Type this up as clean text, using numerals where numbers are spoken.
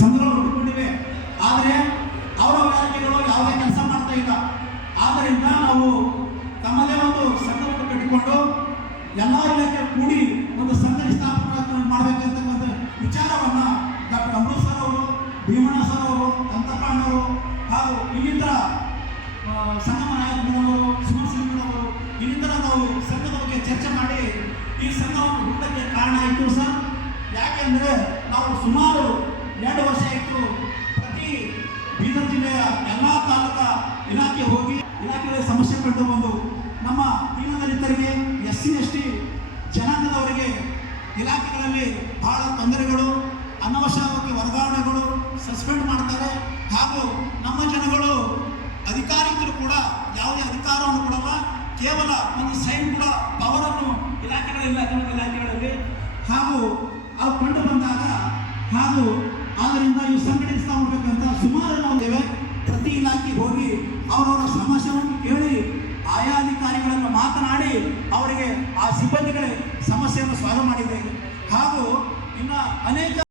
ಸಂಘಗಳು ಹುಟ್ಟುಕೊಂಡಿವೆ. ಆದರೆ ಅವರ ಇಲಾಖೆಗಳು ಯಾವುದೇ ಕೆಲಸ ಮಾಡ್ತಾ ಇಲ್ಲ. ಆದ್ದರಿಂದ ನಾವು ತಮ್ಮದೇ ಒಂದು ಸಂಘವನ್ನು ಕಟ್ಟಿಕೊಂಡು ಎಲ್ಲ ಇಲಾಖೆ ಕೂಡಿ ಒಂದು ಸಂಘ ಸ್ಥಾಪನೆ ಮಾಡಬೇಕಂತಕ್ಕಂಥ ವಿಚಾರವನ್ನು ಡಾಕ್ಟರ್ ಅಮೃತ್ ಸರ್ ಅವರು, ಭೀಮಣ್ಣ ಸರ್ ಅವರು, ತಂತಪ್ಪಣ್ಣವರು ಹಾಗೂ ಇನ್ನಿತರ ಸಂಗಮ ನಾಯಕ ಮೇಡಮವರು, ಸುಮನ್ ಸಿಂಗ್ ಮೇಡಮವರು ಇನ್ನಿತರ ನಾವು ಸಂಘದ ಬಗ್ಗೆ ಚರ್ಚೆ ಮಾಡಿ ಈ ಸಂಘವನ್ನು ಹುಟ್ಟಕ್ಕೆ ಕಾರಣ ಆಯಿತು ಸರ್. ಯಾಕೆಂದರೆ ನಾವು ಸುಮಾರು 2 ವರ್ಷ ಆಯಿತು ಪ್ರತಿ ಬೀದರ್ ಜಿಲ್ಲೆಯ ಎಲ್ಲ ತಾಲೂಕಾ ಇಲಾಖೆ ಹೋಗಿ ಇಲಾಖೆಗಳ ಸಮಸ್ಯೆ ಕಂಡು ಬಂದು ನಮ್ಮ ದೀನದಲಿತರಿಗೆ, SC ST ಜನಾಂಗದವರಿಗೆ ಇಲಾಖೆಗಳಲ್ಲಿ ಬಹಳ ತೊಂದರೆಗಳು, ಅನವಶ್ಯಕವಾಗಿ ವರ್ಗಾವಣೆಗಳು, ಸಸ್ಪೆಂಡ್ ಮಾಡ್ತಾರೆ. ಹಾಗೂ ನಮ್ಮ ಜನಗಳು ಅಧಿಕಾರಿಗಳು ಕೂಡ ಯಾವುದೇ ಅಧಿಕಾರವನ್ನು ಕೊಡಲ್ಲ, ಕೇವಲ ಒಂದು ಸೈನ್ ಕೂಡ ಪವರನ್ನು ಇಲಾಖೆಗಳಲ್ಲಿ ಹಾಗೂ ಅವು ಕಂಡು ಬಂದಾಗ ಹಾಗೂ ಆದ್ದರಿಂದ ಇವು ಸಂಘಟಿಸ್ತಾ ಹೋಗ್ಬೇಕಂತ ಸುಮಾರು ನಾವು ಇದ್ದೇವೆ. ಪ್ರತಿ ಇಲಾಖೆಗೆ ಹೋಗಿ ಅವರವರ ಸಮಸ್ಯೆಯನ್ನು ಕೇಳಿ ಆಯಾ ಅಧಿಕಾರಿಗಳನ್ನು ಮಾತನಾಡಿ ಅವರಿಗೆ ಆ ಸಿಬ್ಬಂದಿಗಳೇ ಸಮಸ್ಯೆಯನ್ನು ಸಾಲ್ವ್ ಮಾಡಿದ್ದೇವೆ. ಹಾಗೂ ಇನ್ನು ಅನೇಕ